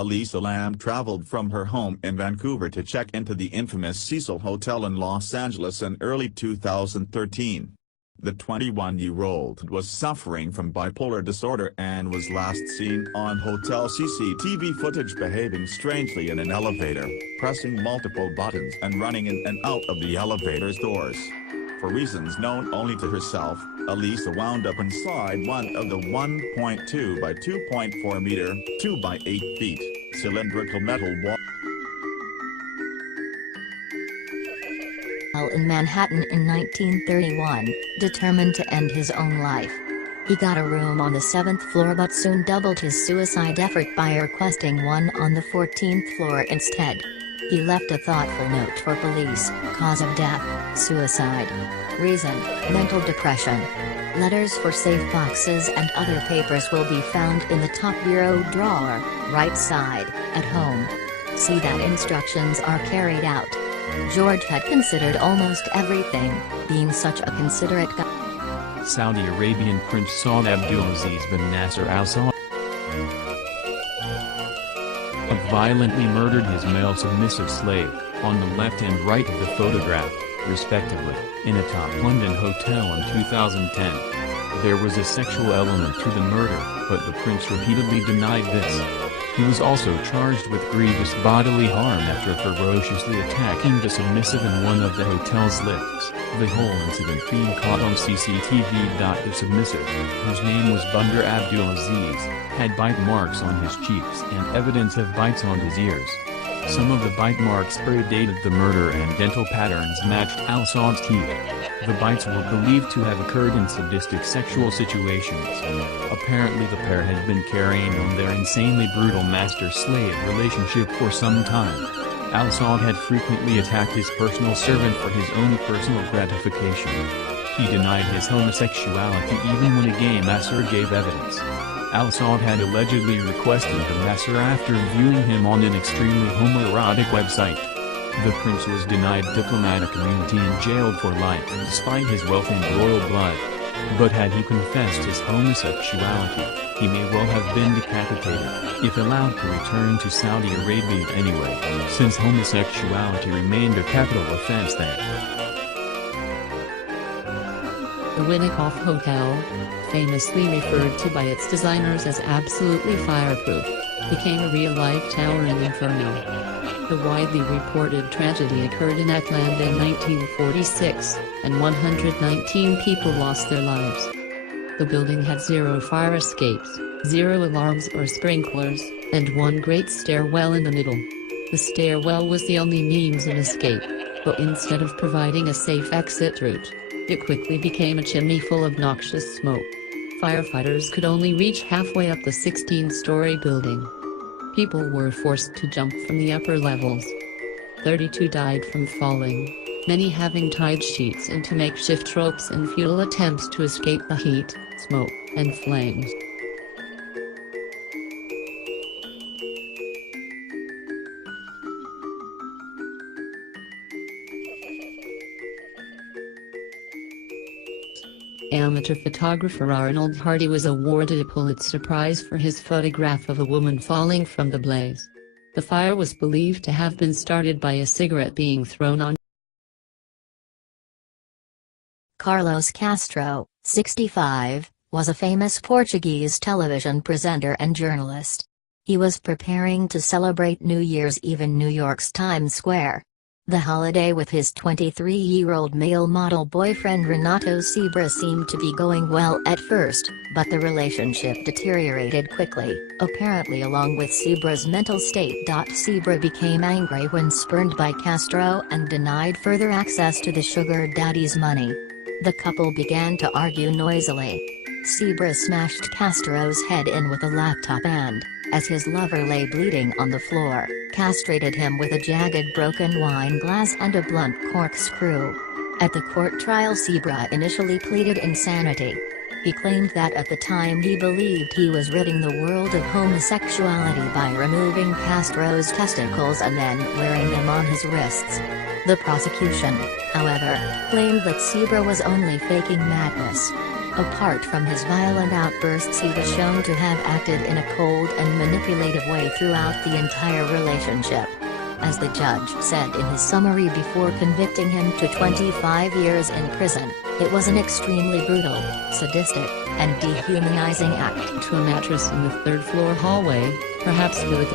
Elisa Lam traveled from her home in Vancouver to check into the infamous Cecil Hotel in Los Angeles in early 2013. The 21-year-old was suffering from bipolar disorder and was last seen on hotel CCTV footage behaving strangely in an elevator, pressing multiple buttons and running in and out of the elevator's doors. For reasons known only to herself, Elisa wound up inside one of the 1.2 by 2.4 meter, 2 by 8 feet, cylindrical metal wall in Manhattan in 1931, determined to end his own life. He got a room on the 7th floor but soon doubled his suicide effort by requesting one on the 14th floor instead. He left a thoughtful note for police: cause of death, suicide. Reason, mental depression. Letters for safe boxes and other papers will be found in the top bureau drawer, right side, at home. See that instructions are carried out. George had considered almost everything, being such a considerate guy. Saudi Arabian Prince Saud Abdulaziz bin Nasser Al Saud violently murdered his male submissive slave, on the left and right of the photograph, respectively, in a top London hotel in 2010. There was a sexual element to the murder, but the prince repeatedly denied this. He was also charged with grievous bodily harm after ferociously attacking the submissive in one of the hotel's lifts, the whole incident being caught on CCTV. The submissive, whose name was Bunder Abdulaziz, had bite marks on his cheeks and evidence of bites on his ears. Some of the bite marks predated the murder and dental patterns matched Al Saud's teeth. The bites were believed to have occurred in sadistic sexual situations. Apparently the pair had been carrying on their insanely brutal master-slave relationship for some time. Al Saud had frequently attacked his personal servant for his own personal gratification. He denied his homosexuality even when a gay master gave evidence. Al Saud had allegedly requested the master after viewing him on an extremely homoerotic website. The prince was denied diplomatic immunity and jailed for life despite his wealth and royal blood. But had he confessed his homosexuality, he may well have been decapitated, if allowed to return to Saudi Arabia anyway, since homosexuality remained a capital offense there. The Winnicott Hotel, famously referred to by its designers as absolutely fireproof, became a real-life towering inferno. The widely reported tragedy occurred in Atlanta in 1946, and 119 people lost their lives. The building had 0 fire escapes, 0 alarms or sprinklers, and one great stairwell in the middle. The stairwell was the only means of escape, but instead of providing a safe exit route, it quickly became a chimney full of noxious smoke. Firefighters could only reach halfway up the 16-story building. People were forced to jump from the upper levels. 32 died from falling, many having tied sheets into makeshift ropes in futile attempts to escape the heat, smoke, and flames. Amateur photographer Arnold Hardy was awarded a Pulitzer Prize for his photograph of a woman falling from the blaze. The fire was believed to have been started by a cigarette being thrown on. Carlos Castro, 65, was a famous Portuguese television presenter and journalist. He was preparing to celebrate New Year's Eve in New York's Times Square. The holiday with his 23-year-old male model boyfriend Renato Seabra seemed to be going well at first, but the relationship deteriorated quickly, apparently along with Seabra's mental state. Seabra became angry when spurned by Castro and denied further access to the sugar daddy's money. The couple began to argue noisily. Seabra smashed Castro's head in with a laptop and, as his lover lay bleeding on the floor, castrated him with a jagged broken wine glass and a blunt corkscrew. At the court trial, Seabra initially pleaded insanity. He claimed that at the time he believed he was ridding the world of homosexuality by removing Castro's testicles and then wearing them on his wrists. The prosecution, however, claimed that Seabra was only faking madness. Apart from his violent outbursts, he was shown to have acted in a cold and manipulative way throughout the entire relationship. As the judge said in his summary before convicting him to 25 years in prison, it was an extremely brutal, sadistic, and dehumanizing act. To a mattress in the third-floor hallway, perhaps with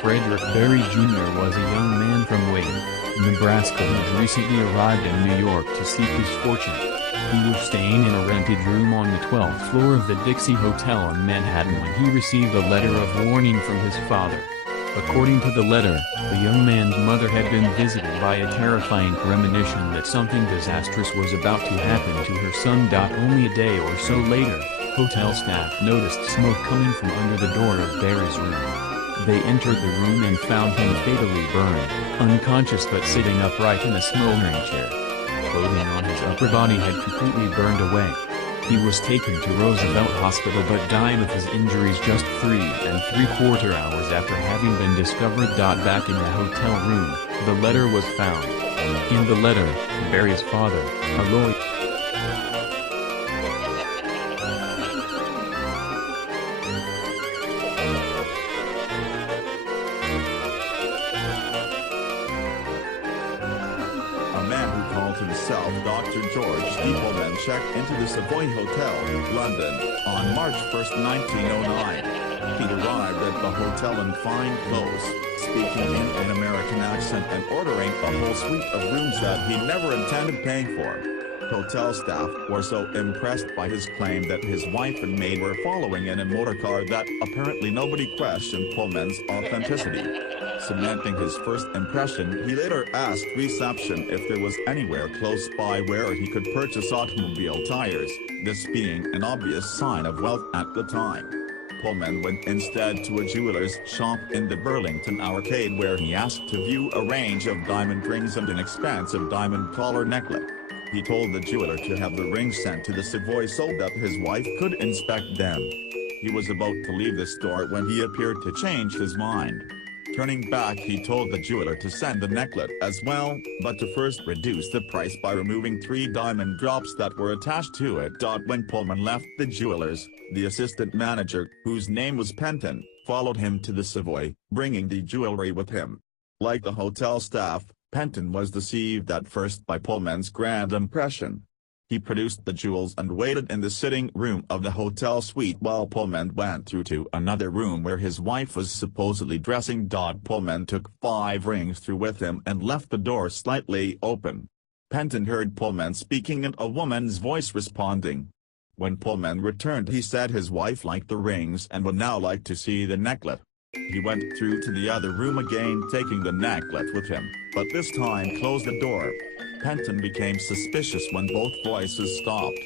Frederick Berry Jr. was a young man from Wayne, Nebraska who had recently arrived in New York to seek his fortune. He was staying in a rented room on the 12th floor of the Dixie Hotel in Manhattan when he received a letter of warning from his father. According to the letter, the young man's mother had been visited by a terrifying premonition that something disastrous was about to happen to her son. Only a day or so later, hotel staff noticed smoke coming from under the door of Berry's room. They entered the room and found him fatally burned, unconscious but sitting upright in a smoldering chair. Clothing on his upper body had completely burned away. He was taken to Roosevelt Hospital but died of his injuries just 3¾ hours after having been discovered. Back in the hotel room, the letter was found. In the letter, Berry's father, a lawyer, himself Dr. George D. Pullman checked into the Savoy Hotel, London, on March 1, 1909. He arrived at the hotel in fine clothes, speaking in an American accent and ordering a whole suite of rooms that he never intended paying for. Hotel staff were so impressed by his claim that his wife and maid were following in a motorcar that apparently nobody questioned Pullman's authenticity. Cementing his first impression, he later asked reception if there was anywhere close by where he could purchase automobile tires, this being an obvious sign of wealth at the time. Pullman went instead to a jeweler's shop in the Burlington Arcade where he asked to view a range of diamond rings and an expansive diamond collar necklet. He told the jeweler to have the rings sent to the Savoy so that his wife could inspect them. He was about to leave the store when he appeared to change his mind. Turning back, he told the jeweler to send the necklet as well, but to first reduce the price by removing 3 diamond drops that were attached to it. When Pullman left the jeweler's, the assistant manager, whose name was Penton, followed him to the Savoy, bringing the jewelry with him. Like the hotel staff, Penton was deceived at first by Pullman's grand impression. He produced the jewels and waited in the sitting room of the hotel suite while Pullman went through to another room where his wife was supposedly dressing. Pullman took 5 rings through with him and left the door slightly open. Penton heard Pullman speaking and a woman's voice responding. When Pullman returned, he said his wife liked the rings and would now like to see the necklet. He went through to the other room again, taking the necklet with him, but this time closed the door. Penton became suspicious when both voices stopped.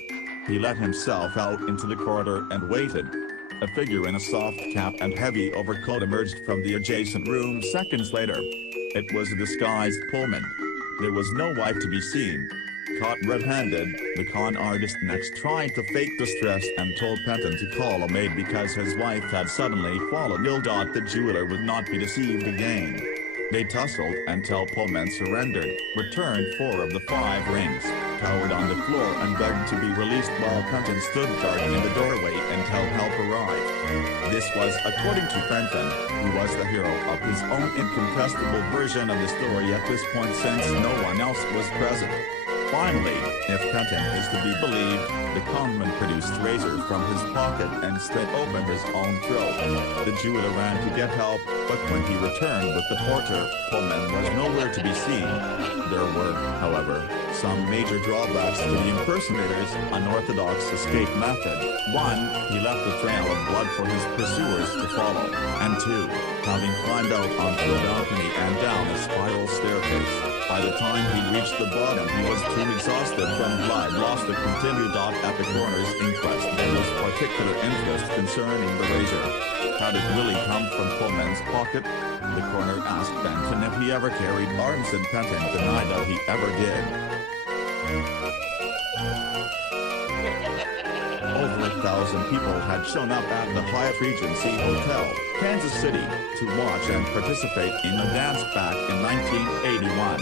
He let himself out into the corridor and waited. A figure in a soft cap and heavy overcoat emerged from the adjacent room seconds later. It was a disguised Pullman. There was no wife to be seen. Caught red-handed, the con artist next tried to fake distress and told Penton to call a maid because his wife had suddenly fallen ill. The jeweler would not be deceived again. They tussled until Pullman surrendered, returned 4 of the 5 rings, cowered on the floor and begged to be released while Penton stood guard in the doorway until help arrived. This was according to Penton, who was the hero of his own incontestable version of the story at this point since no one else was present. Finally, if Penton is to be believed, the conman produced a razor from his pocket and slit open his own throat. The jeweler ran to get help, but when he returned with the porter, Pullman was nowhere to be seen. There were, however, some major drawbacks to the impersonator's unorthodox escape method. 1. He left a trail of blood for his pursuers to follow, and 2. Having climbed out onto a balcony and down a spiral staircase, by the time he reached the bottom he was too exhausted from blood loss to continue. At the coroner's inquest there was particular interest concerning the razor. Had it really come from Pullman's pocket? The coroner asked Penton if he ever carried arms and Penton denied that he ever did. over 1,000 people had shown up at the Hyatt Regency Hotel, Kansas City, to watch and participate in a dance back in 1981.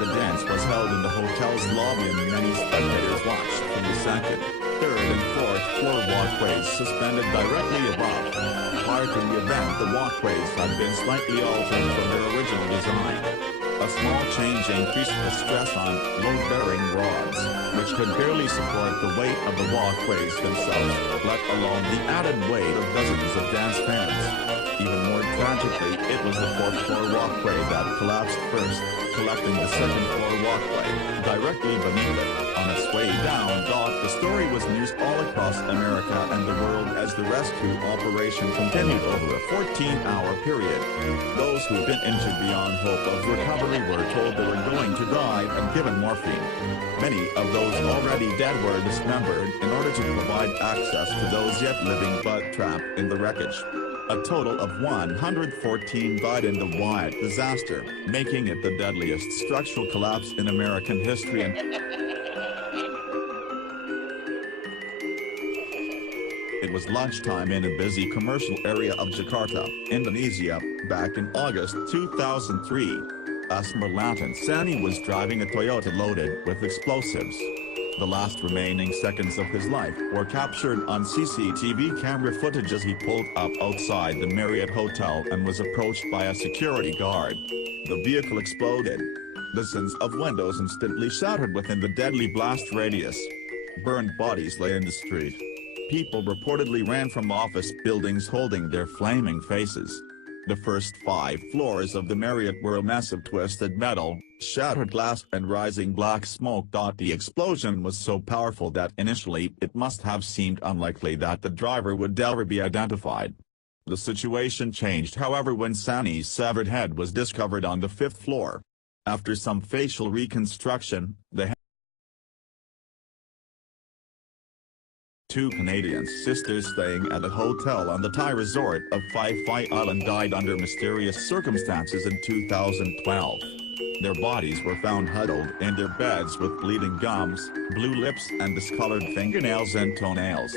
The dance was held in the hotel's lobby and many spectators watched from the second, third and fourth floor walkways suspended directly above. Prior to the event, the walkways had been slightly altered from their original design. A small change increased the stress on load-bearing rods, which could barely support the weight of the walkways themselves, let alone the added weight of dozens of dance fans. Even more tragically, it was the fourth-floor walkway that collapsed first, collecting the second-floor walkway, directly beneath it. On its way down, the story was news all across America and the world as the rescue operation continued over a 14-hour period. Those who'd been injured beyond hope of recovery were told they were going to die and given morphine. Many of those already dead were dismembered in order to provide access to those yet living but trapped in the wreckage. A total of 114 died in the Wyatt disaster, making it the deadliest structural collapse in American history. It was lunchtime in a busy commercial area of Jakarta, Indonesia, back in August 2003. Asmerlantan Sani was driving a Toyota loaded with explosives. The last remaining seconds of his life were captured on CCTV camera footage as he pulled up outside the Marriott Hotel and was approached by a security guard. The vehicle exploded. Dozens of windows instantly shattered within the deadly blast radius. Burned bodies lay in the street. People reportedly ran from office buildings holding their flaming faces. The first 5 floors of the Marriott were a mess of twisted metal, shattered glass and rising black smoke. The explosion was so powerful that initially it must have seemed unlikely that the driver would ever be identified. The situation changed however when Sani's severed head was discovered on the 5th floor. After some facial reconstruction, the 2 Canadian sisters staying at a hotel on the Thai resort of Phi Phi Island died under mysterious circumstances in 2012. Their bodies were found huddled in their beds with bleeding gums, blue lips and discolored fingernails and toenails.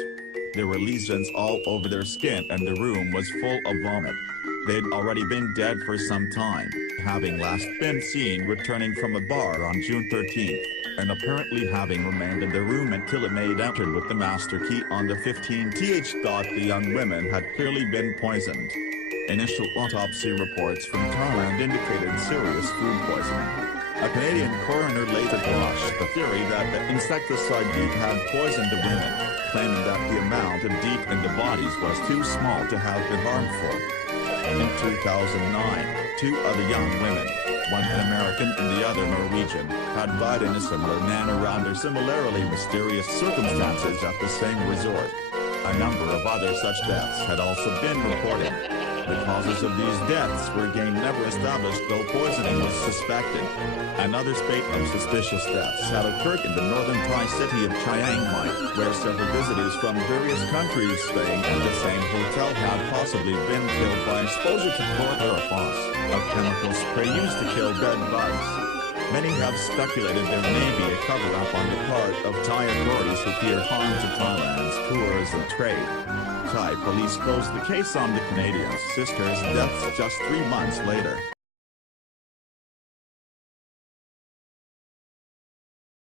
There were lesions all over their skin and the room was full of vomit. They'd already been dead for some time, having last been seen returning from a bar on June 13th. And apparently having remained in their room until a maid entered with the master key on the 15th. The young women had clearly been poisoned. Initial autopsy reports from Thailand indicated serious food poisoning. A Canadian coroner later quashed the theory that the insecticide DEET had poisoned the women, claiming that the amount of DEET in the bodies was too small to have been harmful. In 2009, 2 other young women, one an American and the other Norwegian, had died in a similar manner under similarly mysterious circumstances at the same resort. A number of other such deaths had also been reported. The causes of these deaths were again never established though poisoning was suspected. Another spate of suspicious deaths had occurred in the northern Thai city of Chiang Mai, where several visitors from various countries staying at the same hotel had possibly been killed by exposure to chlorpyrifos, a chemical spray used to kill bed bugs. Many have speculated there may be a cover-up on the part of Thai authorities who fear harm to Thailand's tourism trade. Thai police closed the case on the Canadian sisters' deaths just 3 months later.